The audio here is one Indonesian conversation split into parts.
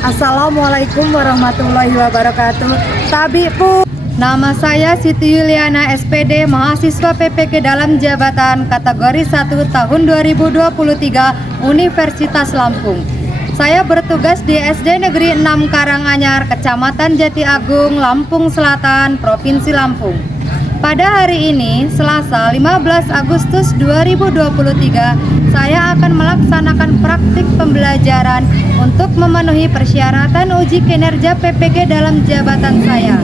Assalamualaikum warahmatullahi wabarakatuh. Tabiku, nama saya Siti Yuliana SPD, mahasiswa PPK dalam jabatan kategori 1 tahun 2023 Universitas Lampung. Saya bertugas di SD Negeri 6 Karanganyar, Kecamatan Jati Agung, Lampung Selatan, Provinsi Lampung. Pada hari ini, Selasa 15 Agustus 2023, saya akan melaksanakan praktik pembelajaran untuk memenuhi persyaratan uji kinerja PPG dalam jabatan saya.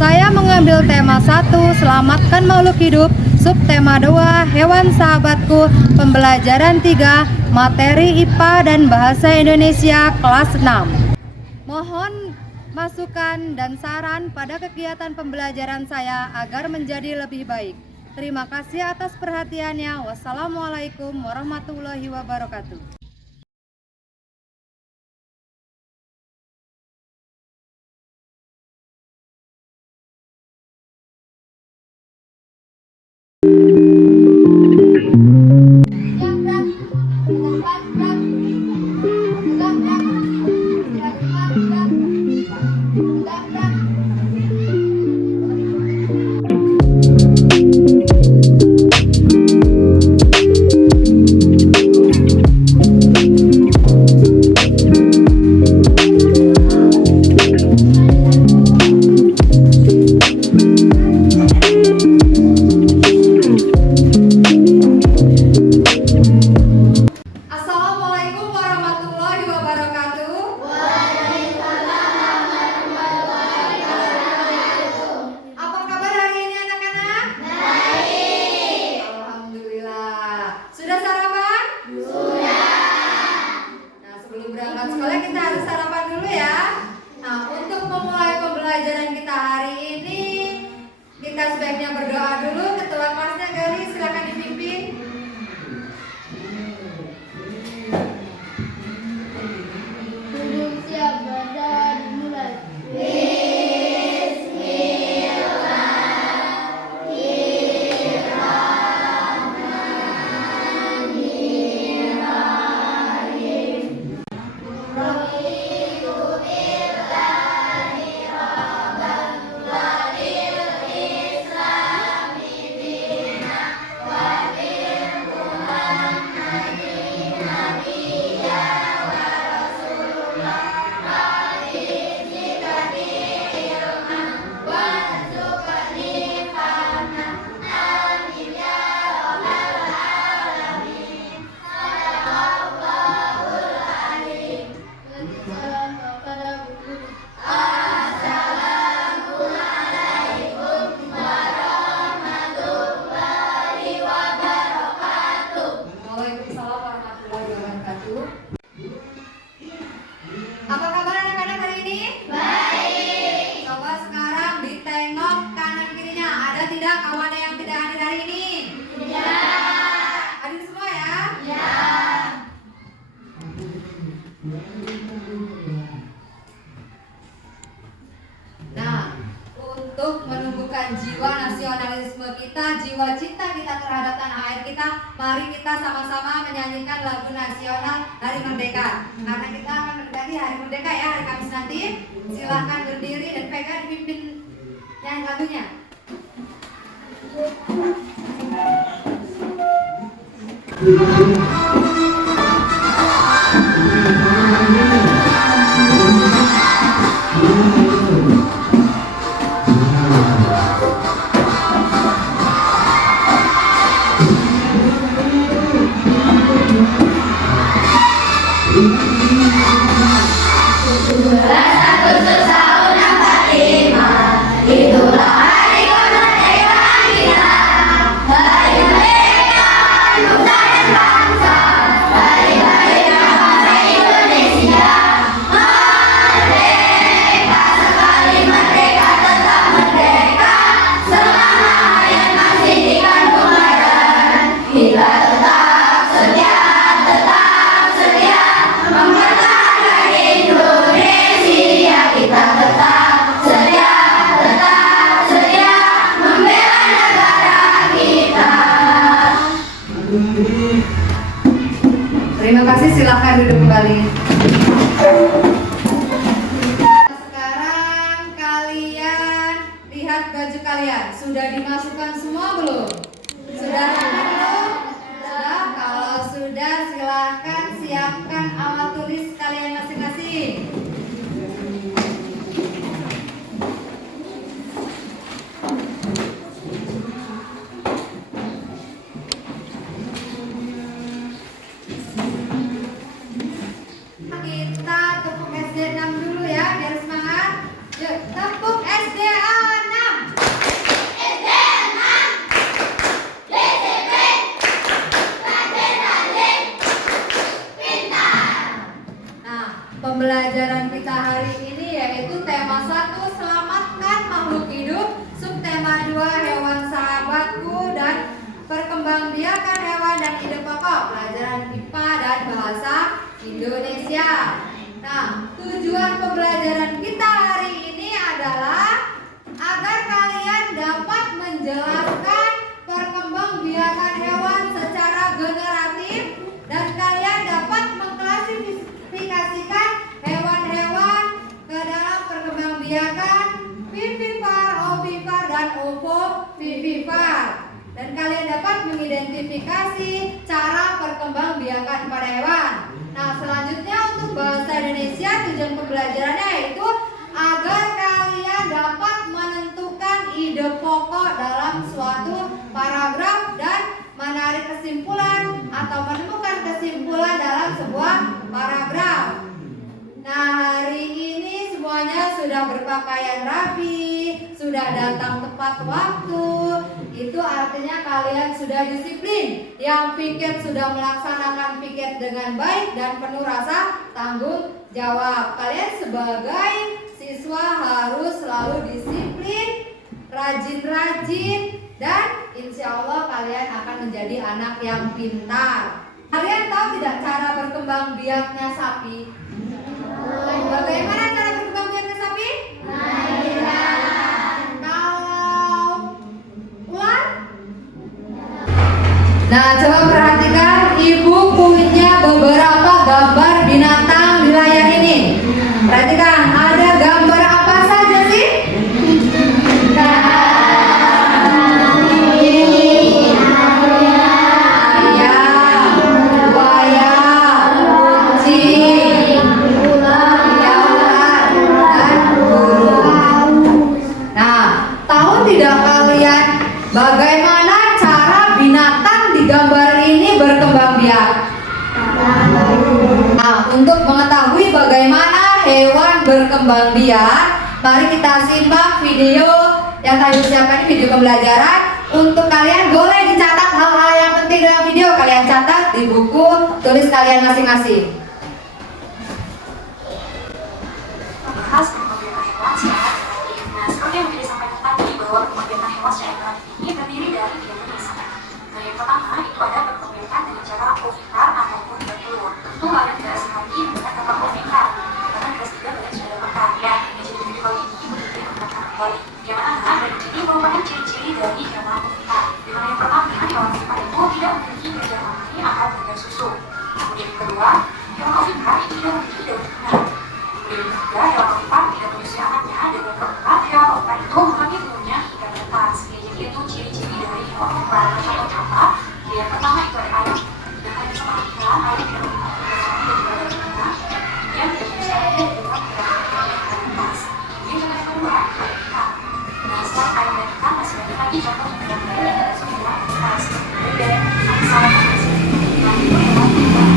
Saya mengambil tema 1, Selamatkan Makhluk Hidup, subtema 2, Hewan Sahabatku, pembelajaran 3, materi IPA dan Bahasa Indonesia kelas 6. Mohon masukan dan saran pada kegiatan pembelajaran saya agar menjadi lebih baik. Terima kasih atas perhatiannya. Wassalamualaikum warahmatullahi wabarakatuh. Kita sebaiknya berdoa dulu. Ketua kelasnya Gali, silakan dipimpin. Duduk siap, badan dimulai. Apa kabar anak-anak hari ini? Baik. Coba sekarang ditengok kanan kirinya. Ada tidak kawan yang tidak hadir hari ini? Tidak. Hadir semua ya? Ya. Nah, untuk menumbuhkan jiwa nasionalisme kita, jiwa cinta kita terhadap tanah air kita, mari kita sama-sama menyanyikan lagu nasional Hari Merdeka. Karena kita akan mendekati Hari Merdeka ya, hari Kamis nanti. Silahkan berdiri dan pegang dipimpin nyanyi lagunya. Terima kasih, silakan duduk kembali. kalian? Sudah dimasukkan semua belum? Sudah lengkap belum? Sudah? Kalau sudah, silahkan siapkan alat tulis kalian masing-masing. Kita tepuk SD 6 dulu ya, biar semangat. Yuk, tepuk SDA 6. SD 6 disiplin rajin-rajin pintar. Nah, pembelajaran kita hari ini yaitu tema 1, selamatkan makhluk hidup, subtema 2, hewan sahabatku, dan perkembangbiakan hewan dan ide pokok, pelajaran IPA dan bahasa Indonesia. Nah, tujuan pembelajaran kita hari ini adalah agar kalian dapat menjelaskan perkembangbiakan hewan secara generatif dan kalian dapat mengklasifikasikan hewan-hewan ke dalam perkembangbiakan vivipar, ovipar, dan ovovivipar. Dan kalian dapat mengidentifikasi cara perkembangbiakan pada hewan. Nah, selanjutnya untuk bahasa Indonesia tujuan pembelajarannya yaitu agar kalian dapat menentukan ide pokok dalam suatu paragraf dan menarik kesimpulan atau menemukan kesimpulan dalam sebuah paragraf. Nah, hari ini semuanya sudah berpakaian rapi, sudah datang tepat waktu. Itu artinya kalian sudah disiplin. Yang piket sudah melaksanakan piket dengan baik dan penuh rasa tanggung jawab. Kalian sebagai siswa harus selalu disiplin, rajin-rajin, dan insya Allah kalian akan menjadi anak yang pintar. Kalian tahu tidak cara berkembang biaknya sapi? Bagaimana cara berkembang biaknya sapi? Kalau ular? Nah, coba perhatikan, ibu punya beberapa gambar binatang di layar ini. Perhatikan, ada gambar apa saja sih? Bagaimana cara binatang di gambar ini berkembang biak? Nah, untuk mengetahui bagaimana hewan berkembang biak, mari kita simak video yang tadi siapkan, video pembelajaran. Untuk kalian boleh dicatat hal-hal yang penting dalam video, kalian catat di buku tulis kalian masing-masing. Membahas pengobatan hewan secara kreatif. Nah, seperti yang sudah disampaikan tadi bahwa pengobatan hewan secara kreatif ini terdiri dari 3 jenis. Nah, yang pertama itu ada pengobatan dengan cara ovikar ataupun bertelur. Tentu kalian tidak asing lagi dengan kata ovikar karena kelas 3 kalian sudah dapatkan ya. Jadi video kali ini ibu diberi mengatakan kembali. Yang mana dari ini merupakan ciri-ciri dari hewan ovikar. Dimana yang pertama hewan ovikar itu tidak memiliki gajah mani atau gajah susu. Kemudian yang kedua, hewan ovikar itu tidak memiliki daun benar. Kemudian yang ketiga, hewan ovipar tidak menyusui anaknya. Dan yang keempat, hewan ovipar itu mengambil telurnya hingga menetas. Jadi itu ciri-ciri dari hewan ovipar. Contoh-contoh, yang pertama itu ada ayam. Dan ayam sama ikan, ayam tidak memiliki telur dan juga ada betina. Yang tidak menyusui anaknya dan juga tidak menetas. Kemudian contoh yang kedua, itu ikan. Nah, selain ayam dan ikan, masih banyak lagi contoh yang tidak menyusui hewan menetas. Kemudian salah satu itu hewan ovipar.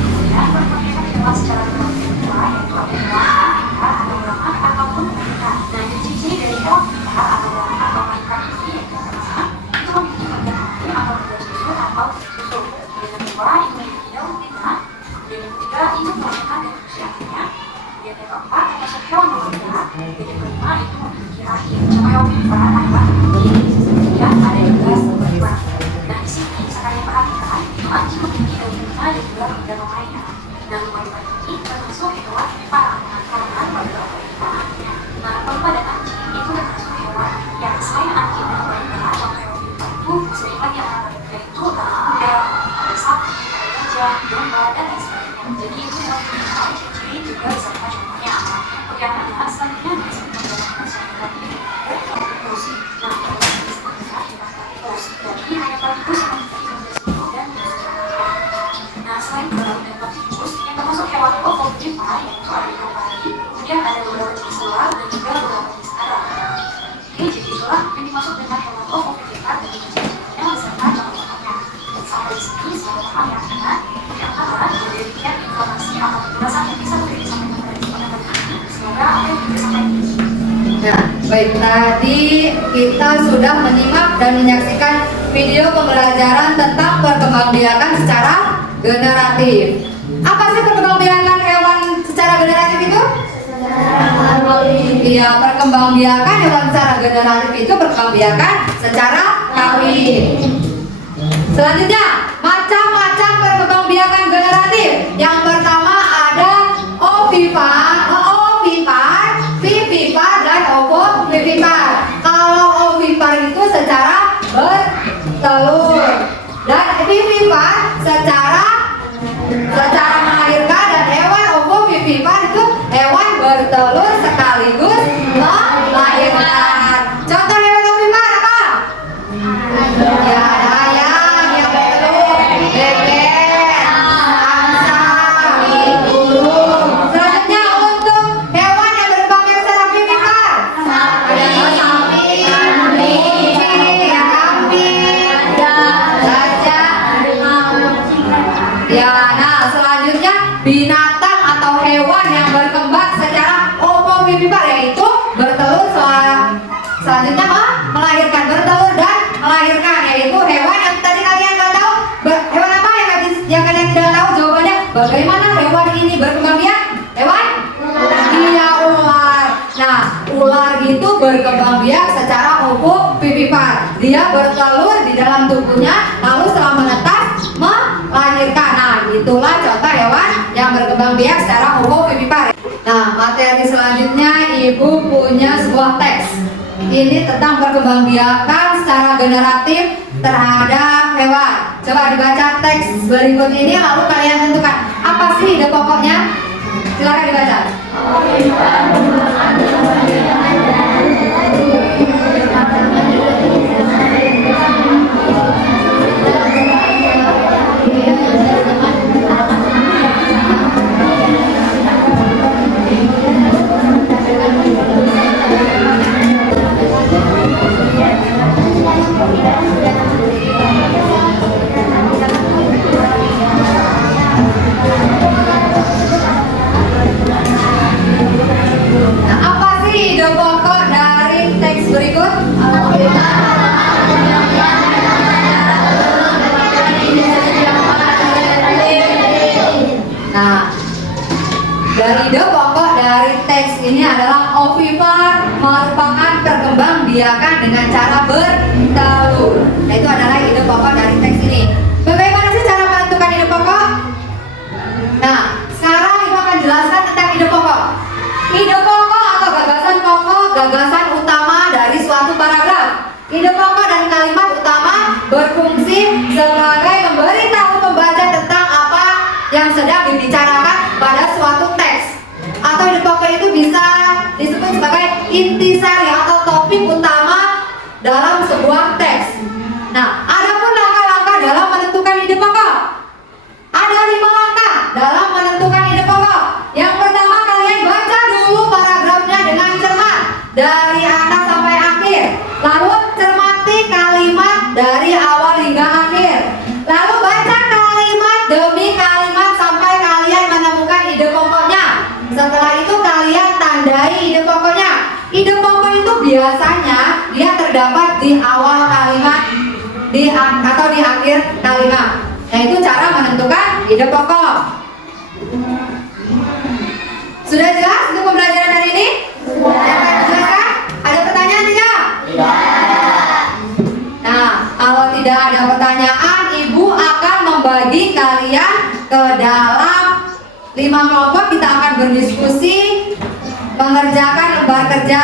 Kemudian berpakaian hewan secara yaitu ada hewan ikan atau belamak ataupun ikan. Nah, ciri-ciri dari hewan ikan atau belamak atau ikan ini yang pertama itu memiliki gajah mani atau gajah susu atau susu. Kemudian yang kedua itu memiliki daun betina. Kemudian yang ketiga itu melahirkan dan menyusui anaknya. Kemudian yang keempat termasuk hewan melahirkan. Dan yang kelima itu memiliki rahim. Contoh hewan melahirkan adalah kemudian ada juga hewan. Nah, di sini bisa kalian perhatikan itu anjing memiliki daun betina dan juga kemudian lainnya. Dan lumba-lumba ini termasuk hewan vivipar karena pada anaknya. Nah, lumba dan anjing itu termasuk hewan yang selain anjing dan lumba, contoh hewan vivipar itu bisa lagi yaitu kuda, ada sapi, ada gajah, domba, dan lain sebagainya. Jadi itu hewan vivipar, ciri-ciri juga bisa kita contohnya apa? Perkembangan selanjutnya bisa kita menggunakan masyarakat ini. Nah, Baik, tadi kita sudah menyimak dan menyaksikan video pembelajaran tentang perkembangbiakan secara generatif. Apa sih perkembangbiakan hewan secara generatif itu? Iya, perkembangbiakan hewan secara generatif itu perkembangbiakan secara kawin. Selanjutnya, macam-macam perkembangbiakan generatif. Yang pertama ada ovipar, vivipar, dan ovovivipar. Kalau ovipar itu secara bertelur, dan vivipar secara melahirkan, dan hewan ovovivipar itu hewan bertelur sekaligus melahirkan. Contoh hewan ovipar apa? Ya, ada ayam yang bertelur, bebek, angsa, burung. Selanjutnya untuk hewan yang berkembang biak secara vivipar, ada sapi, kambing, gajah. Ya, nah selanjutnya binatang atau hewan yang berkembang secara ovovivipar yaitu bertelur, selanjutnya melahirkan, bertelur dan melahirkan, yaitu hewan yang tadi kalian nggak tahu hewan apa yang kalian tidak tahu jawabannya. Bagaimana hewan ini berkembang biak? Hewan? Iya, ular. Nah, ular itu berkembang biak secara ovovivipar. Dia bertelur di dalam tubuhnya, lalu setelah menetas melahirkan. Nah, itulah contoh hewan yang berkembang biak secara ovovivipar. Nah, materi selanjutnya Ibu punya sebuah teks. Ini tentang perkembangbiakan secara generatif terhadap hewan. Coba dibaca teks berikut ini, lalu kalian tentukan apa sih ide pokoknya. Silakan dibaca. Nah, apa sih ide pokok dari teks berikut? Nah, dari ide pokok dari teks ini adalah ovipar merupakan perkembangbiakan dengan cara bertelur. Nah, itu adalah ide pokok dari teks ini. Bagaimana sih cara menentukan ide pokok? Nah, sekarang Ibu akan jelaskan tentang ide pokok. Ide pokok atau gagasan utama dari suatu paragraf. Ide pokok dan kalimat utama berfungsi sebagai memberitahu pembaca tentang apa yang sedang dibicarakan pada suatu teks. Atau ide pokok itu bisa disebut sebagai intisari atau topik utama dalam sebuah teks. Nah, adapun langkah-langkah dalam menentukan ide pokok. Ada 5 langkah dalam menentukan ide pokok. Yang pertama, kalian baca dulu paragrafnya dengan cermat dari atas sampai akhir. Lalu cermati kalimat dari awal hingga akhir. Lalu baca kalimat demi kalimat sampai kalian menemukan ide pokoknya. Setelah itu kalian tandai ide pokoknya. Ide pokok itu biasanya dia terdapat di awal kalimat atau di akhir kalimat. Nah, itu cara menentukan ide pokok. Sudah jelas untuk pembelajaran hari ini? Sudah. Jelaskan? Ada pertanyaan tidak? Tidak. Nah, kalau tidak ada pertanyaan, Ibu akan membagi kalian ke dalam 5 kelompok. Kita akan berdiskusi, mengerjakan lembar kerja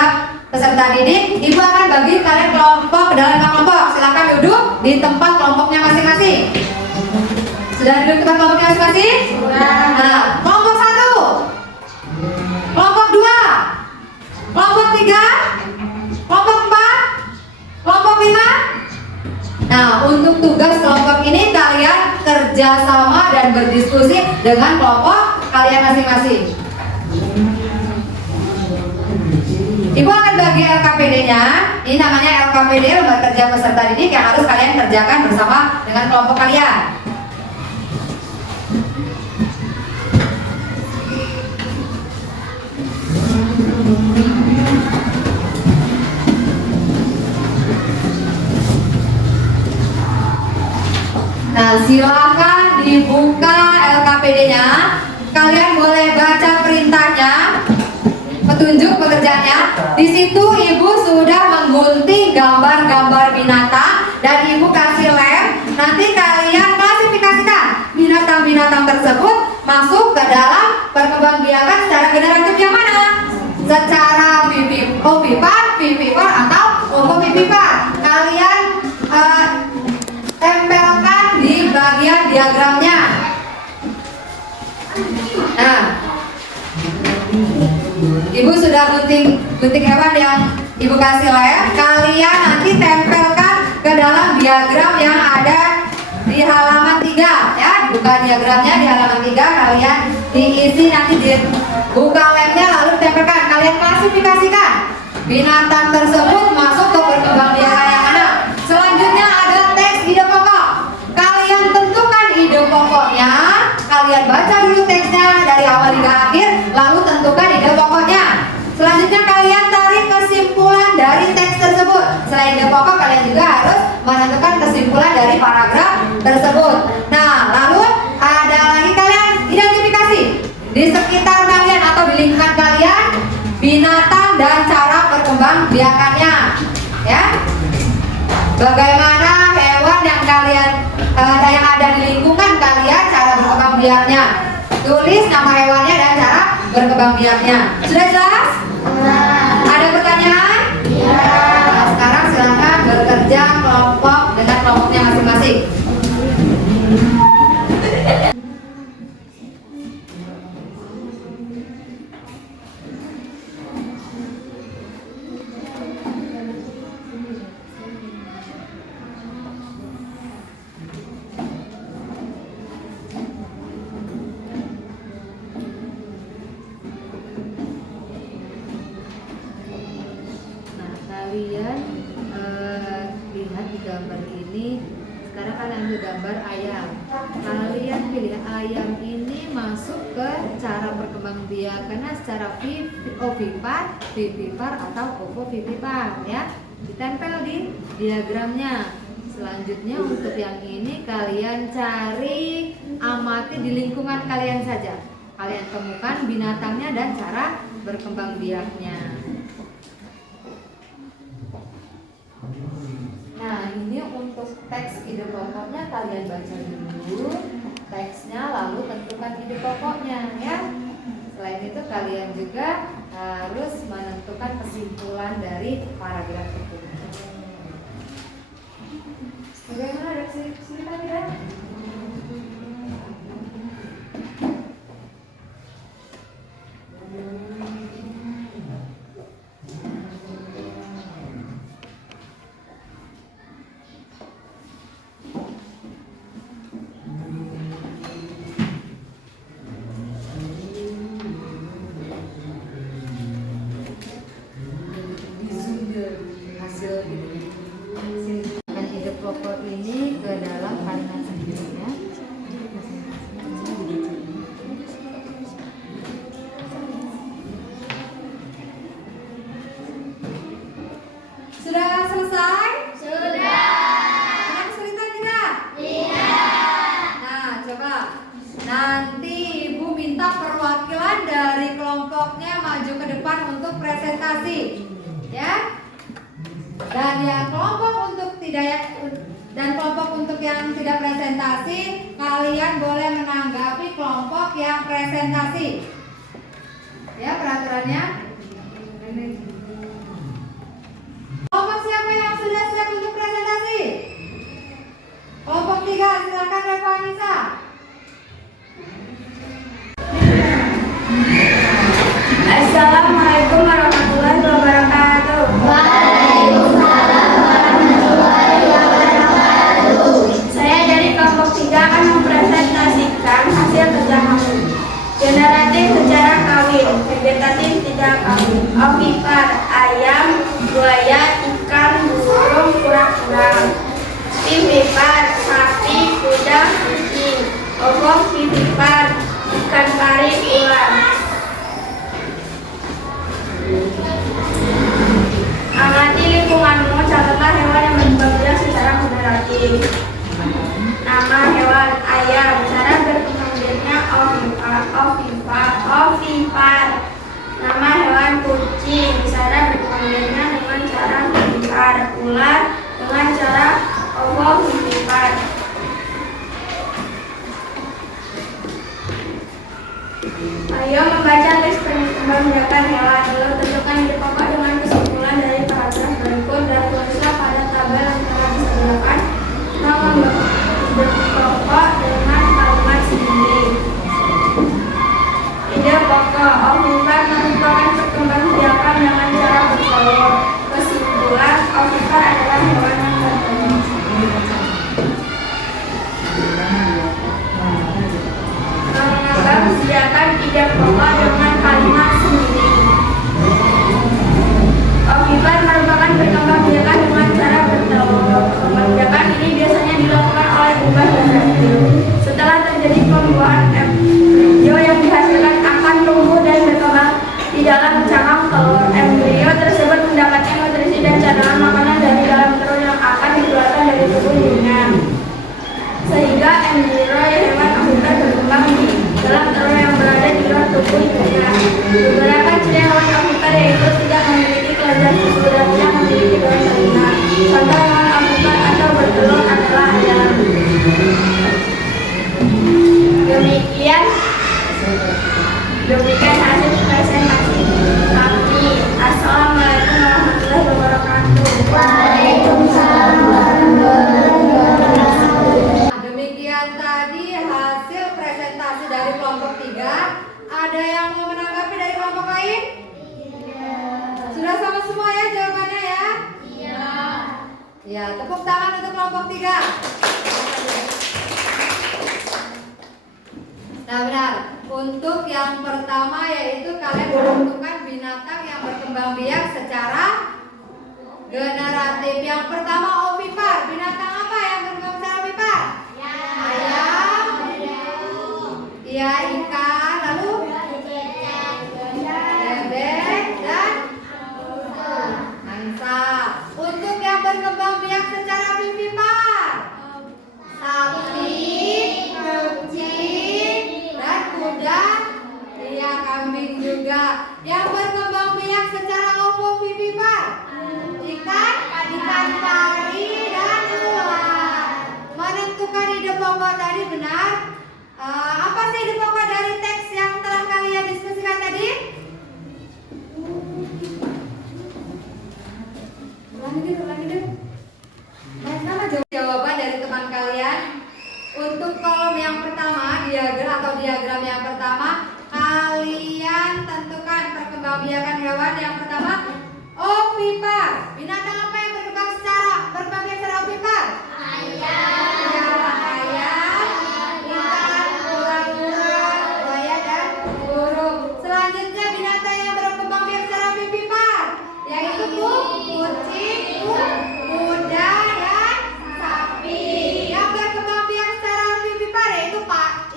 peserta didik. Ibu akan bagi kalian kelompok ke dalam 5 kelompok. Silakan duduk di tempat kelompoknya masing-masing. Sudah duduk di tempat kelompoknya masing-masing? Nah, kelompok 1, kelompok 2, kelompok 3, kelompok 4, kelompok 5. Nah, untuk tugas kelompok ini kalian kerjasama dan berdiskusi dengan kelompok kalian masing-masing. Ibu akan bagi LKPD-nya. Ini namanya LKPD, lembar kerja peserta didik, yang harus kalian kerjakan bersama dengan kelompok kalian. Silakan dibuka LKPD-nya. Kalian boleh baca perintahnya, petunjuk pekerjaannya. Di situ Ibu sudah menggunting gambar-gambar binatang dan Ibu kasih lem. Nanti kalian klasifikasikan binatang-binatang tersebut masuk ke dalam perkembangbiakan secara generatif yang mana? Secara vivipar atau ovovivipar. Kalian tempelkan di bagian diagramnya. Nah, Ibu sudah gunting hewan yang Ibu kasih lem. Kalian nanti tempelkan ke dalam diagram yang ada di halaman 3 ya. Dibuka diagramnya di halaman 3. Kalian diisi nanti dibuka lemnya lalu tempelkan. Kalian klasifikasikan binatang tersebut masuk ke perkembangbiakan yang mana. Selanjutnya ada teks ide pokok. Kalian tentukan ide pokoknya. Kalian baca dulu teksnya dari awal hingga akhir, lalu tentukan ide pokoknya. Selanjutnya kalian tarik kesimpulan dari teks tersebut. Selain ide pokok, kalian juga harus menentukan kesimpulan dari paragraf tersebut. Nah, lalu ada lagi kalian identifikasi di sekitar kalian atau di lingkungan kalian binatang dan cara perkembangbiakannya, ya. Bagaimana hewan yang kalian yang ada di lingkungan kalian cara berkembangbiaknya. Tulis nama hewannya dan cara berkembangbiaknya. Sudah jelas? Ada pertanyaan? Ya. Nah, sekarang silakan bekerja kelompok dengan kelompoknya masing-masing. Kalian lihat di gambar ini. Sekarang kalian ambil gambar ayam. Kalian pilih ayam ini masuk ke cara perkembangbiakannya secara vivipar atau ovovivipar ya. Ditempel di diagramnya. Selanjutnya untuk yang ini kalian cari, amati di lingkungan kalian saja. Kalian temukan binatangnya dan cara berkembangbiaknya. Nah, ini untuk teks ide pokoknya kalian baca dulu teksnya, lalu tentukan ide pokoknya ya. Selain itu kalian juga harus menentukan kesimpulan dari paragraf itu. Bagaimana redaksi tadi ya? Pokok ini ke dalam kalimat sendirinya. Sudah selesai? Sudah. Ada kesulitan tidak? Tidak. Nah, coba nanti Ibu minta perwakilan dari kelompoknya maju ke depan untuk presentasi, ya. Dan yang kelompok untuk kelompok untuk yang tidak presentasi, kalian boleh menanggapi kelompok yang presentasi. Ya, peraturannya. Kelompok siapa yang sudah siap untuk presentasi? Kelompok 3, silakan Reva Anissa. Assalamualaikum warahmatullahi wabarakatuh. Saya dari kelompok 3 akan mempresentasikan hasil kerja kami. Generatif secara kawin, vegetatif tidak kawin, ovipar, ayam, buaya, ikan, burung, kura-kura. Vivipar, sapi, kuda, kucing. Ovovivipar, ikan pari, ular. Amati lingkunganmu, catatlah hewan yang berkembang biak secara generatif. Nama hewan ovipar. Nama hewan kucing. Di sana berkembang dengan cara ovipar. Ular dengan cara ovovivipar. Ayo membaca teks perkembangbiakan hewan. Lalu tentukan ide pokok dengan kesimpulan dari paragraf berikut dan tulislah pada tabel yang telah disediakan. Nama ide pokok dengan kalimat sendiri. Ide pokok ovipar merupakan perkembangbiakan dengan cara bertelur. Kesimpulan, ovipar adalah hewan yang bertelur. Mengembangbiakan ide pokok dengan kalimat sendiri. Ovipar merupakan perkembangbiakan dengan cara bertelur. Perkembangbiakan ini biasanya dilakukan oleh ubah dan reptil. Setelah terjadi pembuahan embrio yang dihasilkan akan tumbuh dan berkembang di dalam cangkang telur. Embrio tersebut mendapatkan nutrisi dan cadangan makanan dari dalam telur yang akan dikeluarkan dari tubuh induknya. Sehingga embrio hewan ovipar berkembang di dalam telur yang berada di luar tubuh induknya. Beberapa ciri hewan ovipar yaitu tidak memiliki kelenjar susu dan tidak memiliki dua telinga. Contoh hewan ovipar atau bertelur adalah ayam. Demikian hasil presentasi kami. Assalamualaikum warahmatullahi wabarakatuh. Waalaikumsalam warahmatullahi wabarakatuh. Demikian tadi hasil presentasi dari kelompok 3. Ada yang mau menanggapi dari kelompok lain? Sudah sama semua ya jawabannya ya? Iya. Ya, tepuk tangan untuk kelompok 3. Nah benar, untuk yang pertama yaitu kalian menentukan binatang yang berkembang biak secara generatif. Yang pertama ovipar, binatang apa yang berkembang secara ovipar? Ayam. Iya, ikan, lalu bebek dan angsa. Untuk yang berkembang biak secara vivipar, sapi, kucing, dan kuda, iya kambing juga. Yang berkembang biak secara ovovivipar, ikan pari dan ular. Menentukan ide pokok tadi benar. Apa sih ide pokok dari teks yang telah kalian diskusikan tadi? Ulangi deh. Mana jawaban dari teman kalian? Untuk kolom yang pertama, diagram yang pertama, kalian tentukan perkembangbiakan hewan yang pertama ovipar. Binatang apa yang berkembang secara ovipar? Ayam, ikan, ular-ular, buaya dan burung. Selanjutnya binatang yang berkembang biak secara vivipar yaitu kucing, kuda dan sapi. Yang berkembang biak secara vivipar yaitu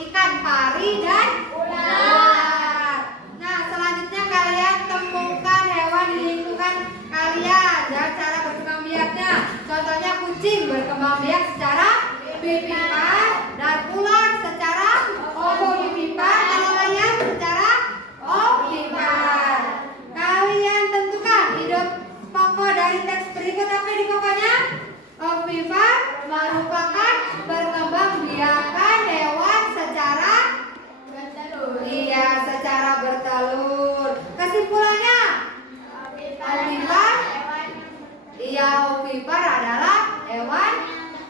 ikan pari dan ular. Nah, selanjutnya kalian temukan hewan di lingkungan kalian dan cara berkembang biaknya. Contohnya kucing berkembang biak secara vivipar dan ular secara ovovivipar, kalau ayam secara ovipar. Kalian tentukan ide pokok dari teks berikut. Apa ide pokoknya? Ovipar merupakan perkembangbiakan hewan secara bertelur. Iya, secara bertelur. Kesimpulannya, ovipar, iya, ovipar adalah hewan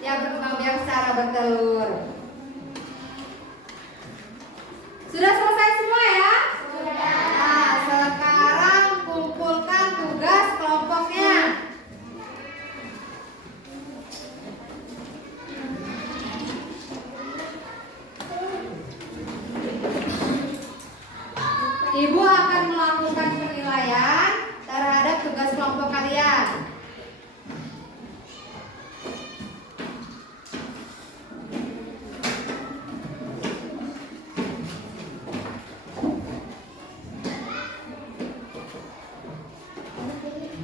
yang berkembang biak secara bertelur. Sudah selesai semua ya? Sudah. Nah, sekarang kumpulkan tugas kelompoknya. Ibu akan melakukan penilaian terhadap tugas kelompok kalian.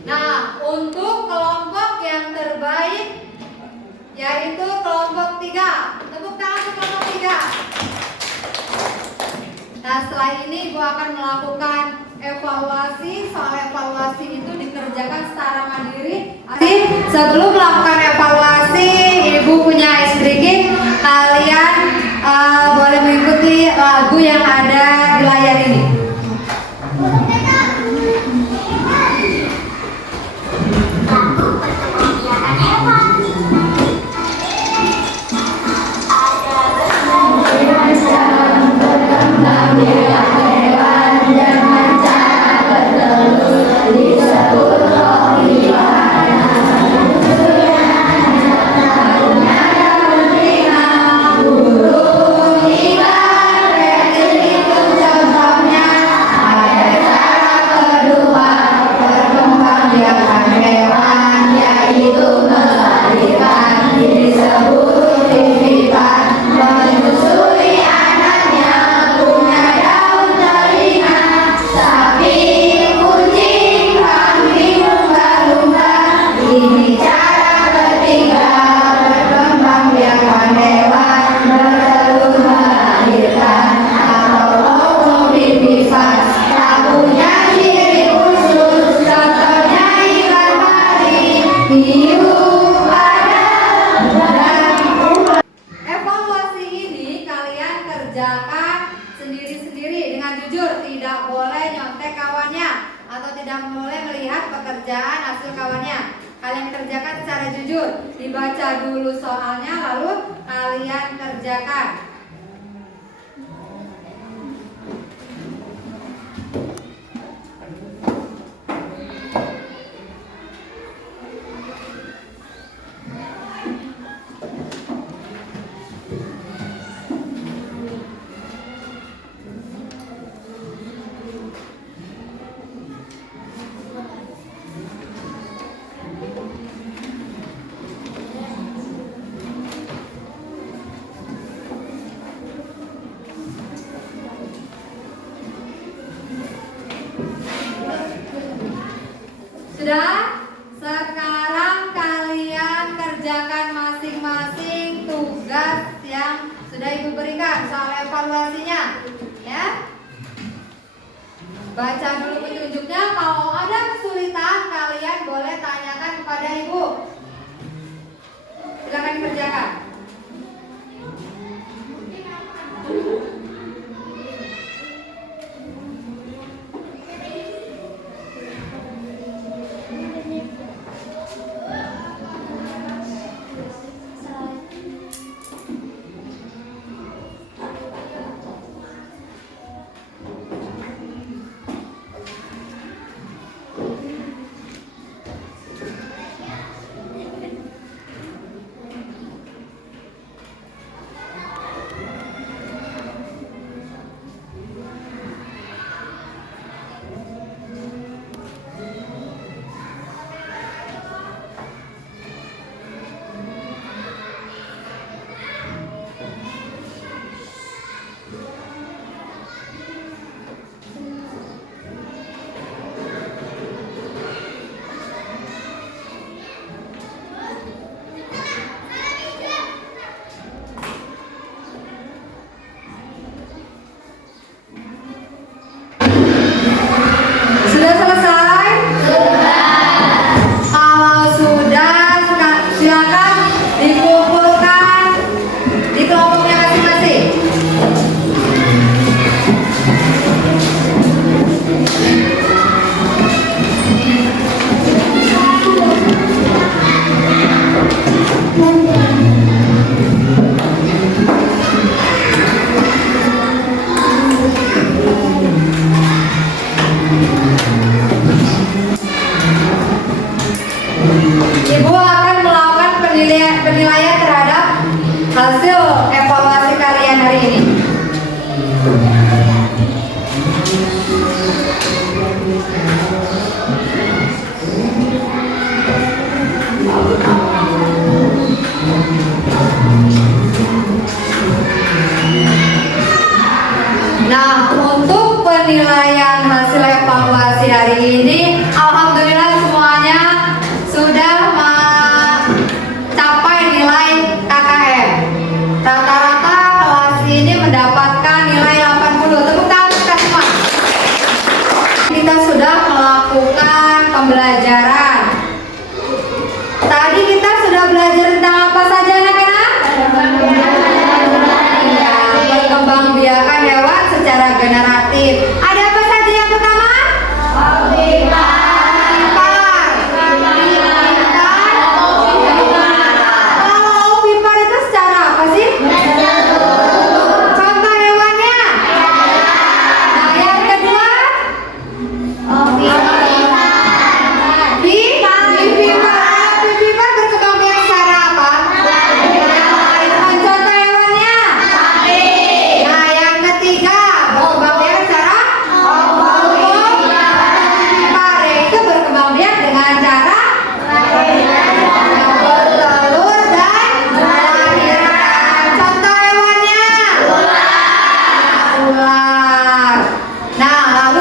Nah, untuk kelompok yang terbaik yaitu kelompok 3. Tepuk tangan untuk kelompok 3. Nah, setelah ini Ibu akan melakukan evaluasi. Soal evaluasi itu dikerjakan secara mandiri. Sebelum melakukan evaluasi, Ibu punya ice breaking. Kalian boleh mengikuti lagu yang ada di layar ini. Evaluasi ini kalian kerjakan sendiri-sendiri dengan jujur, tidak boleh nyontek kawannya atau tidak boleh melihat pekerjaan hasil kawannya. Kalian kerjakan secara jujur, dibaca dulu soalnya lalu kalian kerjakan. Sudah? Sekarang kalian kerjakan masing-masing tugas yang sudah Ibu berikan soal evaluasinya, ya. Baca dulu petunjuknya. Kalau ada kesulitan kalian boleh tanyakan kepada Ibu. Silakan kerjakan.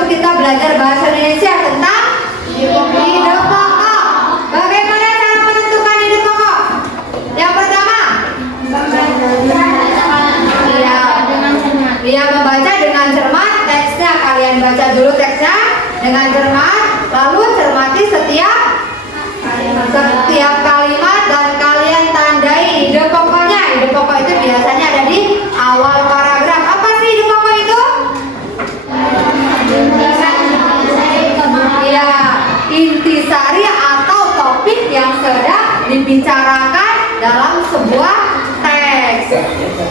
wabarakatuh. Kita belajar bahasa Indonesia tentang ide pokok. Bagaimana cara menentukan ide pokok? Yang pertama, dia membaca dengan cermat teksnya. Kalian baca dulu teksnya dengan cermat, lalu cermati setiap kalimat dan kalian tandai ide pokoknya. Ide pokok itu biasanya ada di awal paragraf. Apa sih ide pokok itu? Ya, intisari atau topik yang sedang dibicarakan dalam sebuah teks.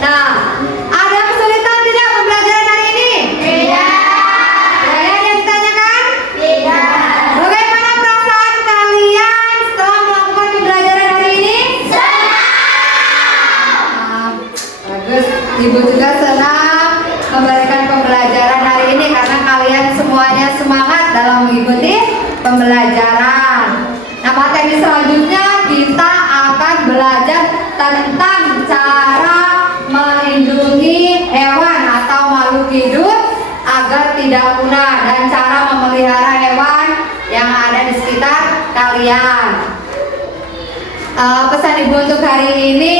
Nah, ada kesulitan tidak pembelajaran hari ini? Tidak. Ada yang ditanyakan? Tidak. Bagaimana perasaan kalian setelah melakukan pembelajaran hari ini? Senang. Bagus. Ibu juga senang memberikan pembelajaran hari ini karena kalian semuanya semangat dalam mengikuti pembelajaran. Nah, materi selanjutnya kita akan belajar tentang cara melindungi hewan atau makhluk hidup agar tidak punah dan cara memelihara hewan yang ada di sekitar kalian. Pesan ibu untuk hari ini,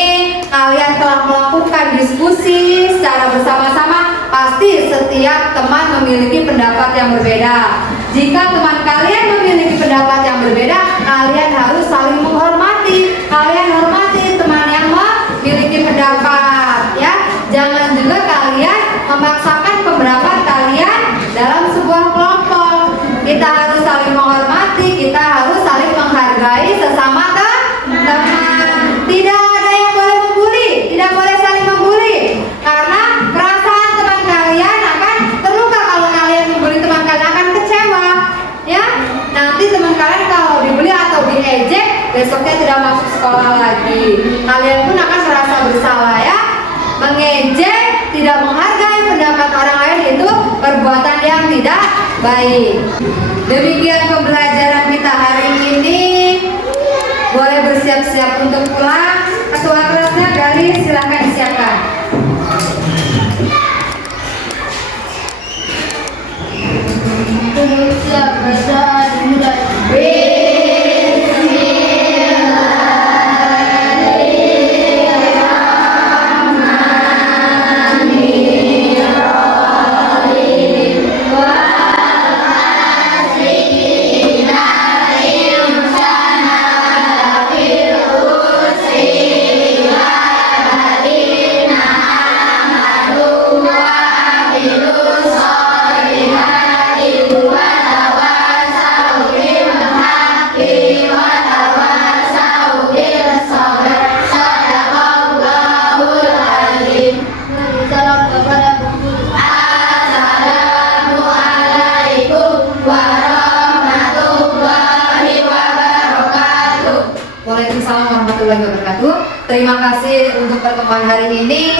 kalian telah melakukan diskusi secara bersama-sama. Pasti setiap teman memiliki pendapat yang berbeda. Jika teman kalian memiliki pendapat yang berbeda, kalian harus saling menghormati. Kalian hormati teman yang memiliki pendapat, ya. Jangan juga kalian memaksakan pendapat kalian dalam sebuah kelompok. Kita harus saling menghormati, kita harus saling menghargai sesama teman. Tidak ada yang boleh membuli, tidak boleh saling membuli, karena perasaan teman kalian akan terluka kalau kalian membuli teman kalian, akan kecewa, ya. Nanti teman kalian kalau dibully atau diejek, besoknya tidak masuk sekolah lagi. Kalian pun akan merasa bersalah, ya. Mengejek, tidak menghargai pendapat orang lain itu perbuatan yang tidak baik. Demikian pembelajaran kita hari ini. Boleh bersiap-siap untuk pulang. Ketua kelasnya Galis, silahkan disiapkan. Siap, bacaan dimulai. Waalaikumsalam warahmatullahi wabarakatuh. Terima kasih untuk pertemuan hari ini.